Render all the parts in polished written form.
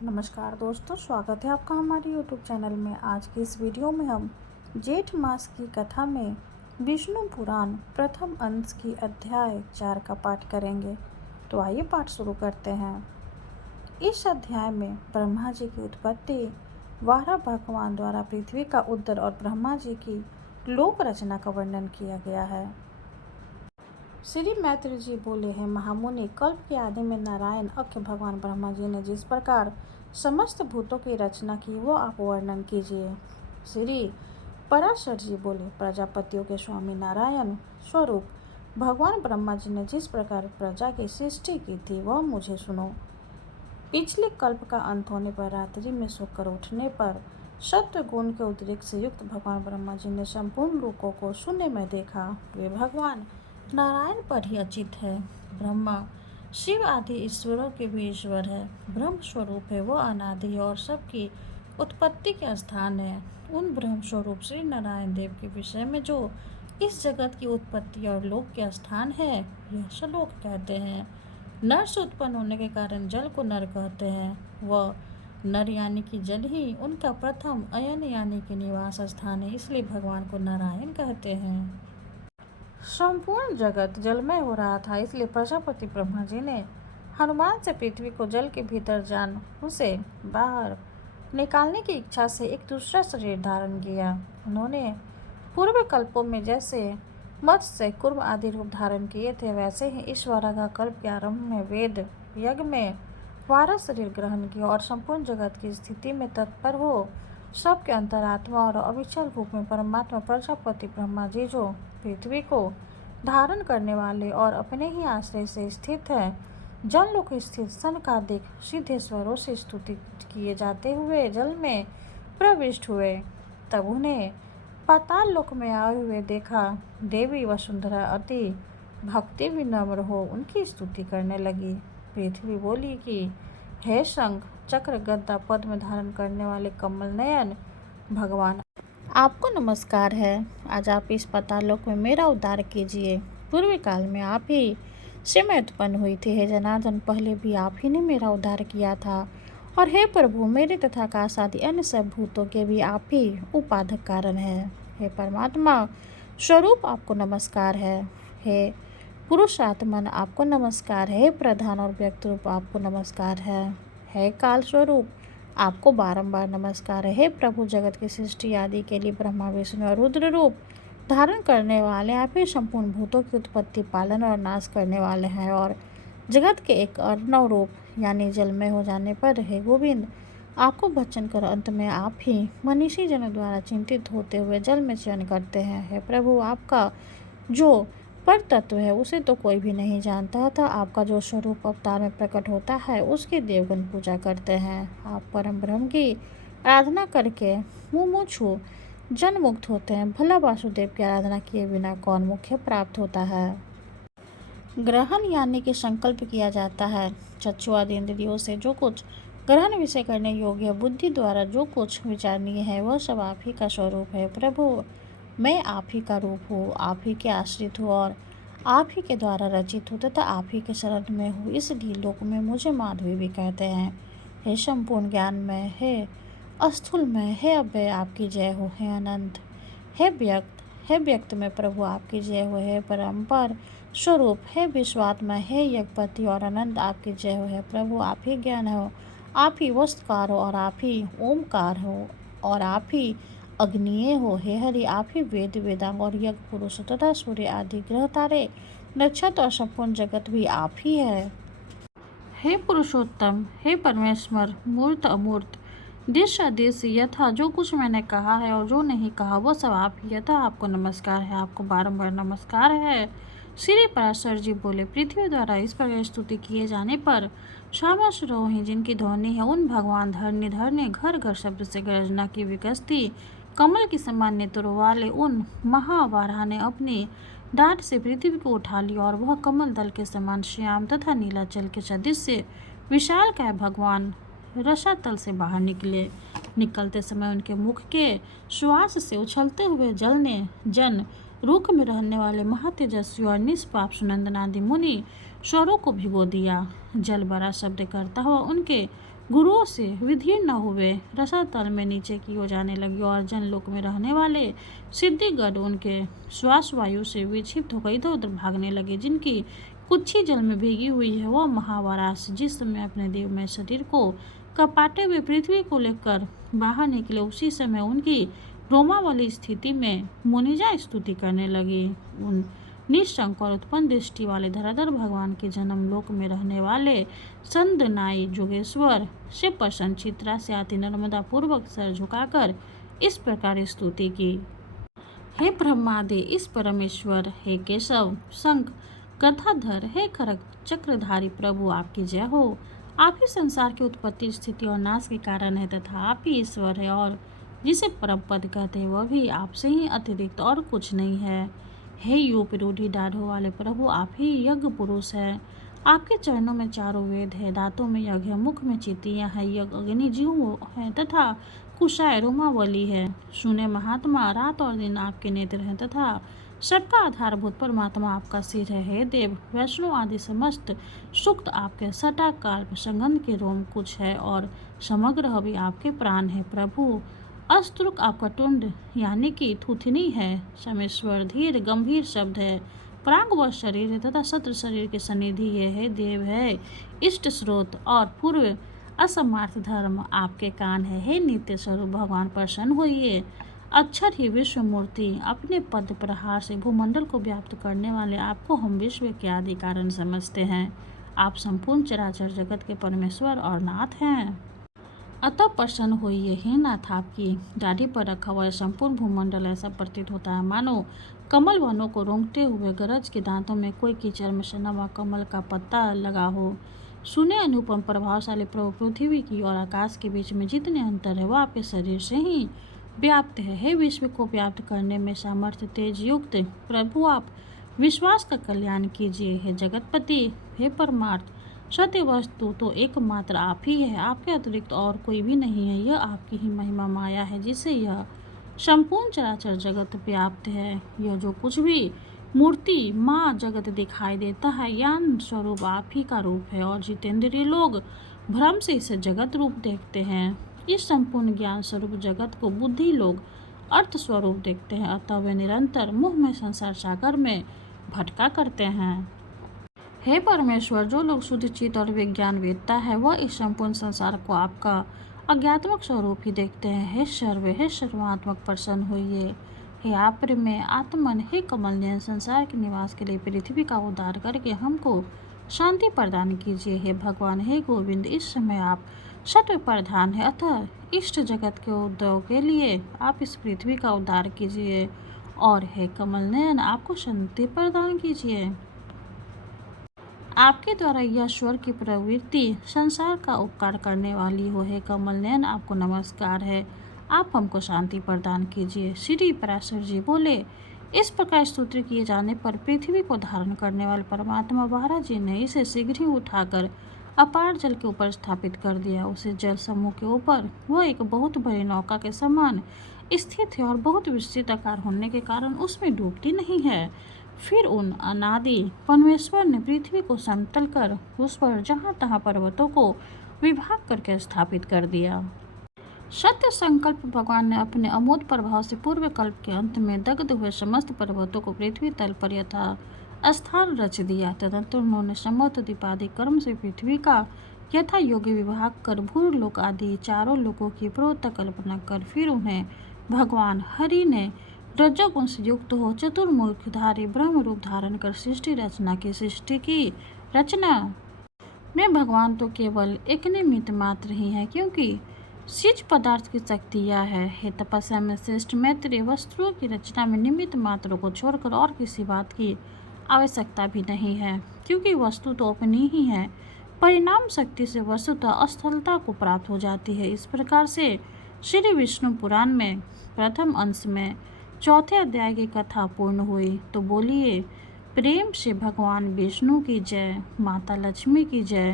नमस्कार दोस्तों, स्वागत है आपका हमारे YouTube चैनल में। आज की इस वीडियो में हम जेठ मास की कथा में विष्णु पुराण प्रथम अंश की अध्याय 4 का पाठ करेंगे। तो आइए पाठ शुरू करते हैं। इस अध्याय में ब्रह्मा जी की उत्पत्ति, वारा भगवान द्वारा पृथ्वी का उदय और ब्रह्मा जी की लोक रचना का वर्णन किया गया है। श्री मैत्री जी बोले हैं, महामुनि, कल्प के आदि में नारायण अख्य भगवान ब्रह्मा जी ने जिस प्रकार समस्त भूतों की रचना की वो आप वर्णन कीजिए। श्री पराशर जी बोले, प्रजापतियों के स्वामी नारायण स्वरूप भगवान ब्रह्मा जी ने जिस प्रकार प्रजा की सृष्टि की थी वह मुझे सुनो। पिछले कल्प का अंत होने पर रात्रि में सोकर उठने पर सत्व गुण के उद्रेक से युक्त भगवान ब्रह्मा जी ने संपूर्ण लोकों को शून्य में देखा। वे भगवान नारायण पर ही अचित है। ब्रह्मा शिव आदि ईश्वरों के भी ईश्वर है, ब्रह्म स्वरूप है, वो अनादि और सबकी उत्पत्ति के स्थान है। उन ब्रह्म स्वरूप श्री नारायण देव के विषय में जो इस जगत की उत्पत्ति और लोक के स्थान है यह श्लोक कहते हैं। नर से उत्पन्न होने के कारण जल को नर कहते हैं। वह नर यानी कि जल ही उनका प्रथम अयन यानी कि निवास स्थान है, इसलिए भगवान को नारायण कहते हैं। संपूर्ण जगत जलमय हो रहा था, इसलिए प्रजापति ब्रह्मा जी ने हनुमान से पृथ्वी को जल के भीतर जान उसे बाहर निकालने की इच्छा से एक दूसरा शरीर धारण किया। उन्होंने पूर्व कल्पों में जैसे मत्स्य कुर्म आदि रूप धारण किए थे, वैसे ही ईश्वर का कल्प के आरंभ में वेद यज्ञ में वारा शरीर ग्रहण किया और संपूर्ण जगत की स्थिति में तत्पर हो सबके अंतरात्मा और अविचल रूप में परमात्मा प्रजापति ब्रह्मा जी जो पृथ्वी को धारण करने वाले और अपने ही आश्रय से स्थित है, जल लोक स्थित सनकादिक सिद्धेश्वरों से स्तुति किए जाते हुए जल में प्रविष्ट हुए। तब उन्हें पाताल लोक में आए हुए देखा। देवी वसुंधरा अति भक्ति विनम्र हो उनकी स्तुति करने लगी। पृथ्वी बोली कि हे शंख चक्र गदा पद्म धारण करने वाले कमल नयन भगवान, आपको नमस्कार है। आज आप इस पातालोक में मेरा उद्धार कीजिए। पूर्व काल में आप ही से मैं उत्पन्न हुई थी। हे जनार्दन, पहले भी आप ही ने मेरा उद्धार किया था। और हे प्रभु, मेरे तथा आकाश आदि अन्य सब भूतों के भी आप ही उपाधक कारण है। हे परमात्मा स्वरूप, आपको नमस्कार है। हे पुरुषात्मन, आपको नमस्कार है। हे प्रधान और व्यक्त रूप, आपको नमस्कार है। हे काल स्वरूप, आपको बारंबार नमस्कार है। हे प्रभु, जगत की सृष्टि आदि के लिए ब्रह्मा विष्णु और रुद्र रूप धारण करने वाले आप ही संपूर्ण भूतों की उत्पत्ति पालन और नाश करने वाले हैं और जगत के एक अर्णव रूप यानी जलमय हो जाने पर हे गोविंद, आपको भक्षण कर अंत में आप ही मनीषी जनों द्वारा चिंतित होते हुए जल में चयन करते हैं। हे प्रभु, आपका जो पर तत्व है उसे तो कोई भी नहीं जानता था। आपका जो स्वरूप अवतार में प्रकट होता है उसकी देवगण पूजा करते हैं। आप परम ब्रह्म की आराधना करके मुमुक्षु जन मुक्त होते हैं। भला वासुदेव की आराधना किए बिना कौन मुख्य प्राप्त होता है। ग्रहण यानी कि संकल्प किया जाता है। चक्षु आदि इंद्रियों से जो कुछ ग्रहण विषय करने योग्य है, बुद्धि द्वारा जो कुछ विचारणीय है, वह सब आप ही का स्वरूप है। प्रभु, मैं आप ही का रूप हूँ, आप ही के आश्रित हूँ और आप ही के द्वारा रचित हूँ तथा आप ही के शरण में हूँ, इसलिए लोक में मुझे माधवी भी कहते हैं। हे संपूर्ण ज्ञान में, हे अस्थूल में, हे अव्यय, आपकी जय हो। हे अनंत, हे व्यक्त में प्रभु आपकी जय हो। हे परम्पर स्वरूप, हे विश्वात्मा, हे यज्ञपति और अनंत, आपकी जय हो। हे प्रभु, आप ही ज्ञान हो, आप ही वस्तुकार हो और आप ही ओमकार हो और आप ही अग्निय हो। हे हरि, आप ही वेद वेदांग और यज्ञ पुरुष तथा सूर्य आदि ग्रह तारे नक्षत्र और संपूर्ण जगत भी आप ही है। हे पुरुषोत्तम, हे परमेश्वर, मूर्त अमूर्त, देश अदेश यथा जो कुछ मैंने कहा है और जो नहीं कहा वो सब आप ही, यथा आपको नमस्कार है, आपको बारंबार नमस्कार है। श्री पराशर जी बोले, पृथ्वी द्वारा इस प्रकार स्तुति किए जाने पर श्यामासुरोही जिनकी ध्वनि है उन भगवान धरनी धरने घर घर शब्द से गर्जना की विकसती कमल की समान नेत्रों वाले उन महावारा ने अपनी डांट से पृथ्वी को उठा लिया और वह कमल दल के समान श्याम तथा नीलाचल के सदृश से विशाल काय भगवान रसातल से बाहर निकलते समय उनके मुख के श्वास से उछलते हुए जल ने जन रुख में रहने वाले महातेजस्वी और निष्पाप सुनंदन आदि मुनि स्वरों को भिगो दिया। जल बड़ा शब्द करता हुआ उनके गुरुओं से विधीर्ण न हुए, रसातल में नीचे की ओर जाने लगी और जनलोक में रहने वाले सिद्धिगढ़ उनके श्वास वायु से विक्षिप्त होकर इधर उधर भागने लगे। जिनकी कुच्छी जल में भीगी हुई है वह महावरास जिस समय अपने देवमय शरीर को कपाटे हुए पृथ्वी को लेकर बाहर निकले, उसी समय उनकी रोमावली स्थिति में मुनिजा स्तुति करने लगी। उन निशंक और उत्पन्न दृष्टि वाले धराधर भगवान के जन्म लोक में रहने वाले संदनाई जोगेश्वर से प्रसन्न चित्रा से आती नर्मदा पूर्वक सर झुकाकर इस प्रकार स्तुति की। हे ब्रह्मादि इस परमेश्वर, हे केशव शंख गदाधर, हे खरग चक्रधारी प्रभु, आपकी जय हो। आप ही संसार की उत्पत्ति स्थिति और नाश के कारण है तथा आप ही ईश्वर है और जिसे परम पद कहते हैं वह भी आपसे ही अतिरिक्त और कुछ नहीं है। हे यूप रूढ़ी दाढ़ों वाले प्रभु, आप ही यज्ञ पुरुष है। आपके चरणों में चारों वेद है, दांतों में यज्ञ है, मुख में चितियाँ है, यज्ञ अग्नि जीव है तथा कुशाय रोमावली है। सुने महात्मा, रात और दिन आपके नेत्र हैं तथा सबका आधारभूत परमात्मा आपका सिर है। हे देव वैष्णव आदि समस्त सुक्त आपके सटा काल्प संगंध के रोम कुछ है और समग्र भी आपके प्राण है। प्रभु अस्त्रुक आपका टुंड यानी कि थुथनी है। समेश्वर धीर गंभीर शब्द है। प्रांग व शरीर है तथा सत्र शरीर के सनिधि है। देव है इष्ट स्रोत और पूर्व असमार्थ धर्म आपके कान है। हे नित्य स्वरूप भगवान प्रसन्न होइए। अक्षर ही विश्व मूर्ति अपने पद प्रहार से भूमंडल को व्याप्त करने वाले आपको हम विश्व के आदि कारण समझते हैं। आप संपूर्ण चराचर जगत के परमेश्वर और नाथ हैं। अतः प्रसन्न होइए। हे नाथ, आपकी दाढ़ी पर रखा हुआ संपूर्ण भूमंडल ऐसा प्रतीत होता है मानो कमल वनों को रोंगते हुए गरज के दांतों में कोई कीचड़ में सना हुआ कमल का पत्ता लगा हो। सुने अनुपम प्रभावशाली प्रभु, पृथ्वी की और आकाश के बीच में जितने अंतर है वह आपके शरीर से ही व्याप्त है। हे विश्व को व्याप्त करने में सामर्थ्य तेज युक्त प्रभु, आप विश्वास का कल्याण कीजिए। हे जगतपति, हे परमार्थ सत्य वस्तु तो एकमात्र आप ही है, आपके अतिरिक्त और कोई भी नहीं है। यह आपकी ही महिमा माया है जिससे यह संपूर्ण चराचर जगत व्याप्त है। यह जो कुछ भी मूर्ति माँ जगत दिखाई देता है ज्ञान स्वरूप आप ही का रूप है और जितेंद्रिय लोग भ्रम से इसे जगत रूप देखते हैं। इस संपूर्ण ज्ञान स्वरूप जगत को बुद्धि लोग अर्थ स्वरूप देखते हैं, अतः वे निरंतर मुह में संसार सागर में भटका करते हैं। हे परमेश्वर, जो लोग शुद्ध चित्त और विज्ञान वेदता है वह इस संपूर्ण संसार को आपका अज्ञात्मक स्वरूप ही देखते हैं। हे सर्वात्मक प्रसन्न होइए। हे आप में आत्मन, हे कमल नयन, संसार के निवास के लिए पृथ्वी का उद्धार करके हमको शांति प्रदान कीजिए। हे भगवान, हे गोविंद, इस समय आप सत्व प्रधान है, अतः इष्ट जगत के उद्योग के लिए आप इस पृथ्वी का उद्धार कीजिए। और हे कमल नयन, आपको शांति प्रदान कीजिए। आपके द्वारा यह स्वर की प्रवृत्ति संसार का उपकार करने वाली हो। हे कमल नयन, आपको नमस्कार है, आप हमको शांति प्रदान कीजिए। श्री पराशर जी बोले, इस प्रकार स्तुति किए जाने पर पृथ्वी को धारण करने वाले परमात्मा महाराज जी ने इसे शीघ्र ही उठाकर अपार जल के ऊपर स्थापित कर दिया। उसे जल समूह के ऊपर वह एक बहुत बड़ी नौका के समान स्थित है और बहुत विस्तृत आकार होने के कारण उसमें डूबती नहीं है। फिर उन अनादि परमेश्वर ने पृथ्वी को समतल कर उस पर जहाँ तहाँ पर्वतों को विभाग करके स्थापित कर दिया। सत्य संकल्प भगवान ने अपने अमोद प्रभाव से पूर्व कल्प के अंत में दग्ध हुए समस्त पर्वतों को पृथ्वी तल पर यथा स्थान रच दिया। तदंतर उन्होंने समस्त दीपादि कर्म से पृथ्वी का यथा योग्य विभाग कर भूलोक आदि चारों लोकों की पूर्वत कल्पना कर फिर उन्हें भगवान हरि ने रजोगुण से युक्त हो चतुर्मुखधारी ब्रह्म रूप धारण कर सृष्टि रचना की। सृष्टि की रचना में भगवान तो केवल एक निमित्त मात्र ही है, क्योंकि सिज पदार्थ की शक्ति यह है। हे तपस्या में श्रेष्ठ मैत्रेय, वस्तुओं की रचना में निमित्त मात्र को छोड़कर और किसी बात की आवश्यकता भी नहीं है, क्योंकि वस्तु तो अपनी ही है। परिणाम शक्ति से वस्तुतः स्थलता को प्राप्त हो जाती है। इस प्रकार से श्री विष्णु पुराण में प्रथम अंश में चौथे अध्याय की कथा पूर्ण हुई। तो बोलिए प्रेम से भगवान विष्णु की जय, माता लक्ष्मी की जय,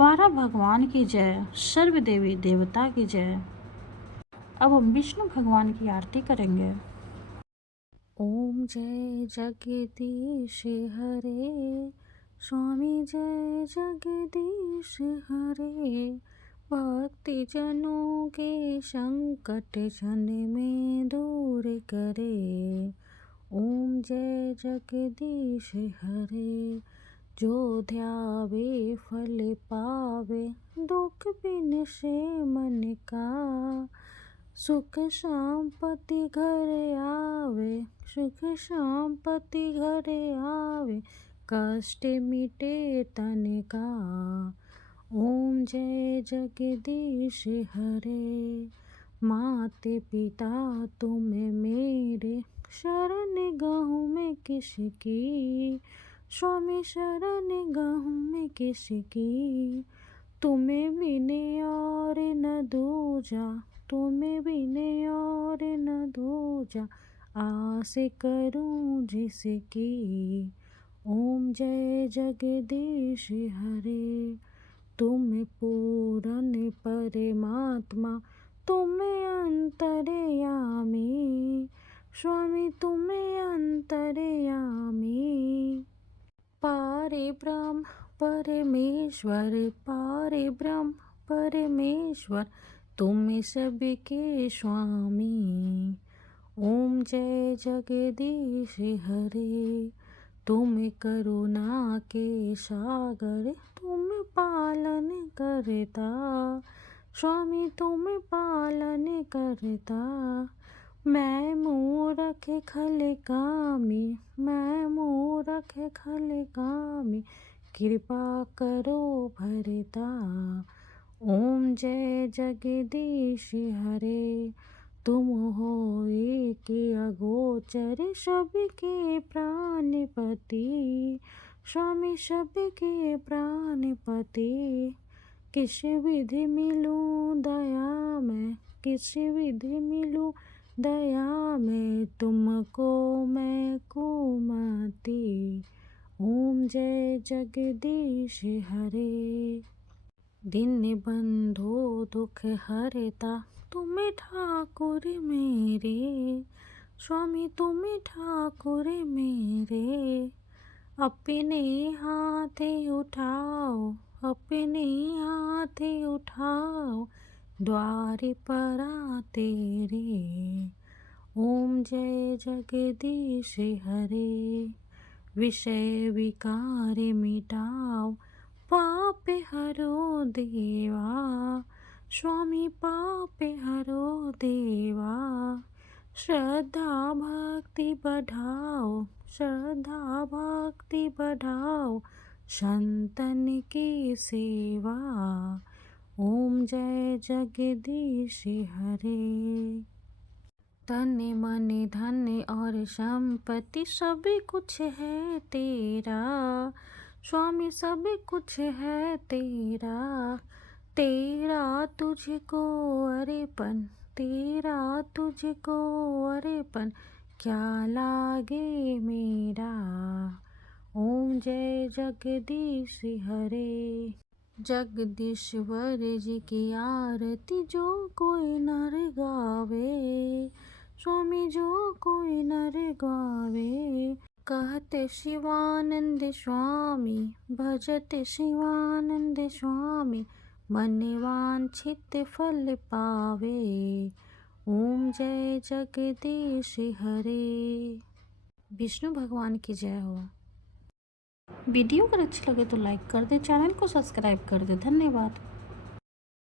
वारा भगवान की जय, सर्व देवी देवता की जय। अब हम विष्णु भगवान की आरती करेंगे। ओम जय जगदीश हरे, स्वामी जय जगदीश हरे, भक्ति जनों के संकट क्षण में दूर करे। ओम जय जगदीश हरे। जो ध्यावे फल पावे, दुख बिन से मन का। सुख शांति घर आवे, सुख शांति घर आवे, कष्ट मिटे तन का। ओम जय जगदीश हरे। माते पिता तुम मेरे, शरण गहूँ मैं किसकी। स्वामी शरण गहूँ मैं किसकी। तुम्हें बिने और न दूजा, तुम्हें बिने और न दूजा, आस करूं जिसकी। ओम जय जगदीश हरे। तुम पूर्ण परमात्मा, तुम अंतर्यामी। स्वामी तुम अंतर्यामी। पारे ब्रह्म परमेश्वर, पारे ब्रह्म परमेश्वर, तुम सबके स्वामी। ओम जय जगदीश हरे। तुम करुणा के सागर, तुम पालन करता। स्वामी तुम पालन करता। मैं मूरख खल कामी, मैं मूरख खल कामी, कृपा करो भरता। ओम जय जगदीश हरे। तुम हो एक अगोचर, सबके प्राणपति। स्वामी सबके प्राणपति। किस विधि मिलूं दया में, किस विधि मिलूं दया में, तुमको मैं कुमति। ओम जय जगदीश हरे। दिन बंधो दुख हरता, तुम ठाकुर मेरे। स्वामी तुम ठाकुर मेरे। अपने हाथ उठाओ, अपने हाथ उठाओ, द्वार पर तेरे। ओम जय जगदीश हरे। विषय विकार मिटाओ, पाप हरो देवा। स्वामी पाप हरो देवा। श्रद्धा भक्ति बढ़ाओ, श्रद्धा भक्ति बढ़ाओ, संतन की सेवा। ओम जय जगदीश हरे। तन मन धन और संपत्ति सब कुछ है तेरा। स्वामी सब कुछ है तेरा। तेरा तुझको अर्पण, तेरा तुझको अर्पण, क्या लागे मेरा। ओम जय जगदीश हरे। जगदीश्वर जी की आरती जो कोई नर गावे। स्वामी जो कोई नर गावे। कहते शिवानंद स्वामी, भजते शिवानंद स्वामी, मन वांछित फल पावे। ओम जय जगदीश हरे। विष्णु भगवान की जय हो। वीडियो अगर अच्छी लगे तो लाइक कर दे, चैनल को सब्सक्राइब कर दे। धन्यवाद।